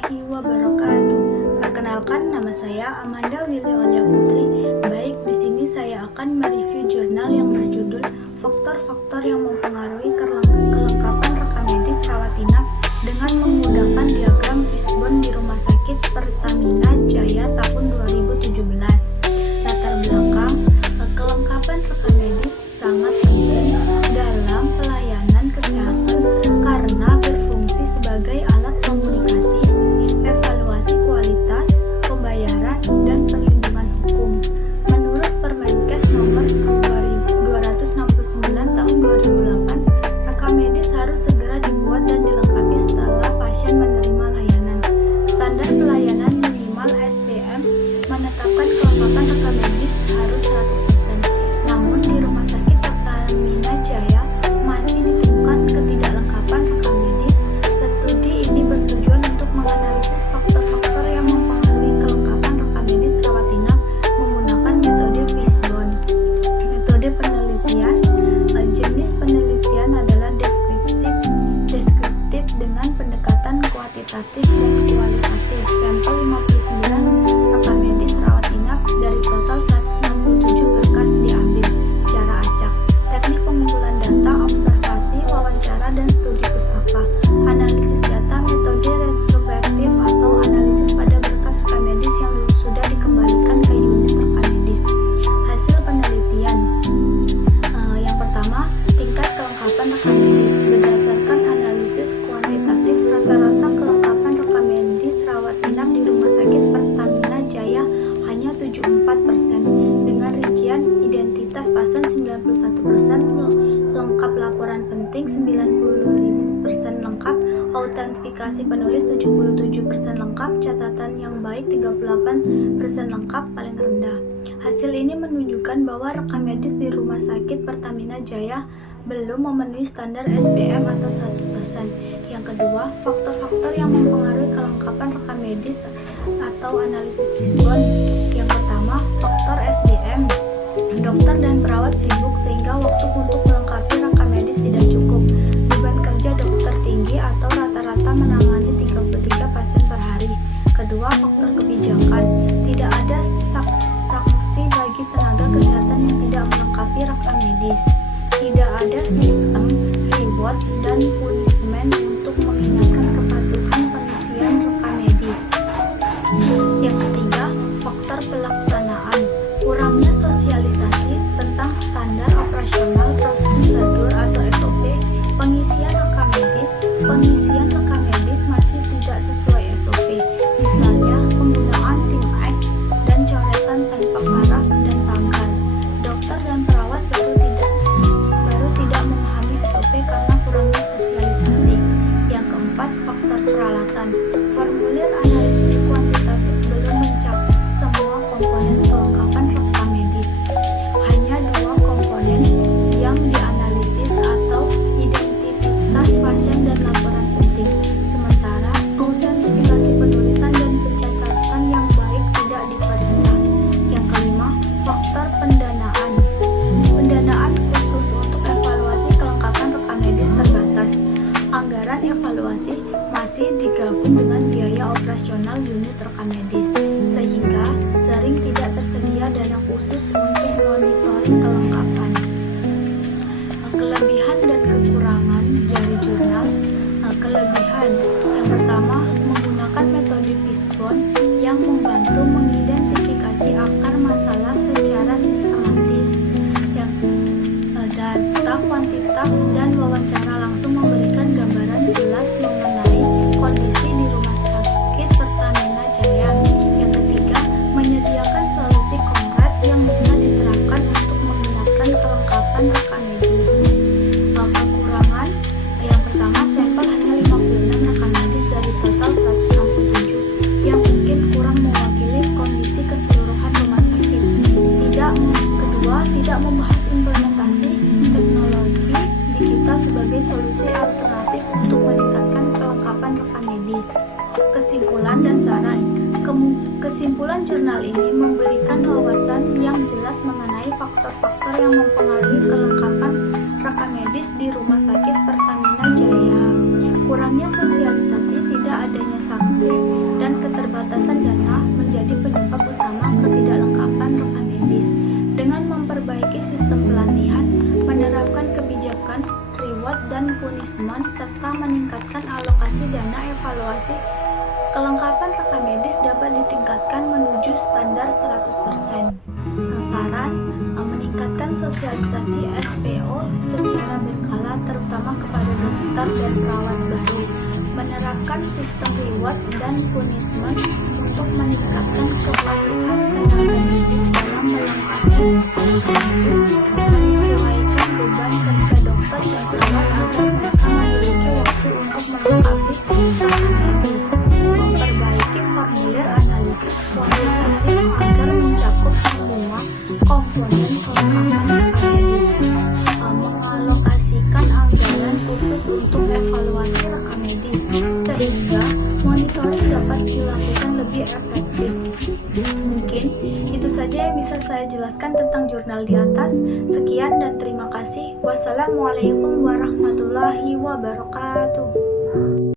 warahmatullahi wabarakatuh. Perkenalkan, nama saya Amanda Willy Olia Putri. Baik, di sini saya akan mereview jurnal yang berjudul Faktor-faktor yang mempengaruhi kelengkapan rekam medis rawat inap dengan menggunakan diagram fishbone di Rumah Sakit Pertamina Jaya tahun 2017. Latar belakang, kelengkapan rekam medis sangat penting dalam pelayanan kesehatan karena berfungsi sebagai alat komunikasi, evaluasi kualitas, pembayaran, dan perlindungan hukum. Menurut Permenkes nomor 269 tahun 2008, rekam medis harus segera dibuat dan dilengkapi setelah pasien menerima layanan. Standar pelayanan minimal SPM menetapkan kelengkapan rekam medis harus 100%. Namun di Rumah Sakit Pertamina Jaya masih ditemukan ketidaklengkapan rekam medis. Studi ini bertujuan untuk menganalisis faktor-faktor yang mempengaruhi kelengkapan rekam medis rawat inap menggunakan metode fishbone. Metode penelitian, jenis penelitian adalah deskriptif dengan pendekatan kuantitatif dan kualitatif. Sampel 59 rekam medis rawat inap dari total 167 berkas diambil secara acak. Teknik pengumpulan data, observasi, wawancara, dan studi pustaka. Analisis data, metode retrospektif atau analisis pada berkas rekam medis yang sudah dikembalikan ke unit rekam medis. Hasil penelitian, yang pertama, tingkat kelengkapan rekam medis. Berdasarkan analisis kuantitatif, rata-rata kelengkapan rekam medis rawat inap di Rumah Sakit Pertamina Jaya hanya 74%. Dengan rincian identitas pasien 91% lengkap, laporan penting 95% lengkap, autentifikasi penulis 77% lengkap, catatan yang baik 38% lengkap, paling rendah. Hasil ini menunjukkan bahwa rekam medis di Rumah Sakit Pertamina Jaya belum memenuhi standar SPM atau 100%. Yang kedua, faktor-faktor yang mempengaruhi kelengkapan rekam medis atau analisis fishbone. Yang pertama, faktor SDM. Dokter dan perawat sibuk sehingga waktu untuk melengkapi rekam medis tidak cukup. Beban kerja dokter tinggi atau rata-rata menangani 33 pasien per hari. Kedua, faktor kebijakan. Tidak ada sanksi bagi tenaga kesehatan yang tidak melengkapi rekam medis. Tidak ada sistem reward dan punishment untuk mengingatkan kepatuhan pengisian rekam medis. Yang ketiga, faktor pelaksanaan. Kurangnya sosialisasi tentang standar operasional, prosedur atau SOP, pengisian rekam medis masih tidak sesuai SOP. Misalnya, penggunaan tim X dan coretan tanpa paraf dan tanggal. Dokter dan perawat baru tidak memahami SOP karena kurangnya sosialisasi. Yang keempat, faktor peralatan. Formulir analisis kuantitatif belum mencakup semua komponen kelengkapan rekam medis. Hanya 2 komponen yang dianalisis atau identitas pasien dan laporan penting. Sementara autentifikasi penulisan dan pencatatan yang baik tidak diperiksa. Yang kelima, faktor pendanaan. Pendanaan khusus untuk evaluasi kelengkapan rekam medis terbatas. Anggaran evaluasi masih digabung dengan biaya operasional unit rekam medis, sehingga sering tidak tersedia dana khusus untuk monitoring kelengkapan. Kelebihan dan kekurangan dari jurnal. Kelebihan yang pertama, menggunakan metode fishbone yang membantu mengidentifikasi akar masalah secara sistematis. Yang data kuantitas dan wawancara langsung memberikan gambaran jelas mengenai kondisi di Rumah Sakit Pertamina Jaya. Yang ketiga, menyediakan solusi konkret yang bisa diterapkan untuk mengingatkan kelengkapan rekam medis. Kekurangan, yang pertama, sampel hanya 56 rekam medis dari total 167 yang mungkin kurang mewakili kondisi keseluruhan rumah sakit. Kedua, tidak membahas implementasi teknologi digital sebagai solusi alternatif untuk meningkatkan kelengkapan rekam medis. Kesimpulan dan saran. Kesimpulan jurnal ini memberikan wawasan yang jelas mengenai faktor-faktor yang mempengaruhi kelengkapan rekam medis di Rumah Sakit Pertamina Jaya. Kurangnya sosialisasi tidak tidak adanya sanksi dan keterbatasan dana menjadi penyebab utama ketidaklengkapan rekam medis. Dengan memperbaiki sistem pelatihan, menerapkan kebijakan reward dan punishment, serta meningkatkan alokasi dana evaluasi, kelengkapan rekam medis dapat ditingkatkan menuju standar 100%. Saran, meningkatkan sosialisasi SPO secara berkala terutama kepada dokter dan perawat baru, menerapkan sistem reward dan punishment untuk meningkatkan kepatuhan tenaga medis dalam melengkapi rekam medis, menyesuaikan beban kerja dokter dan perawat agar mereka memiliki waktu untuk melengkapi rekam medis, memperbaiki formulir analisis kualitatif agar mencakup semua komponen kelengkapan rekam medis, mengalokasikan anggaran khusus untuk evaluasi rekam medis sehingga monitoring dapat dilakukan lebih efektif. Mungkin itu saja yang bisa saya jelaskan tentang jurnal di atas. Sekian dan terima kasih. Wassalamualaikum warahmatullahi wabarakatuh.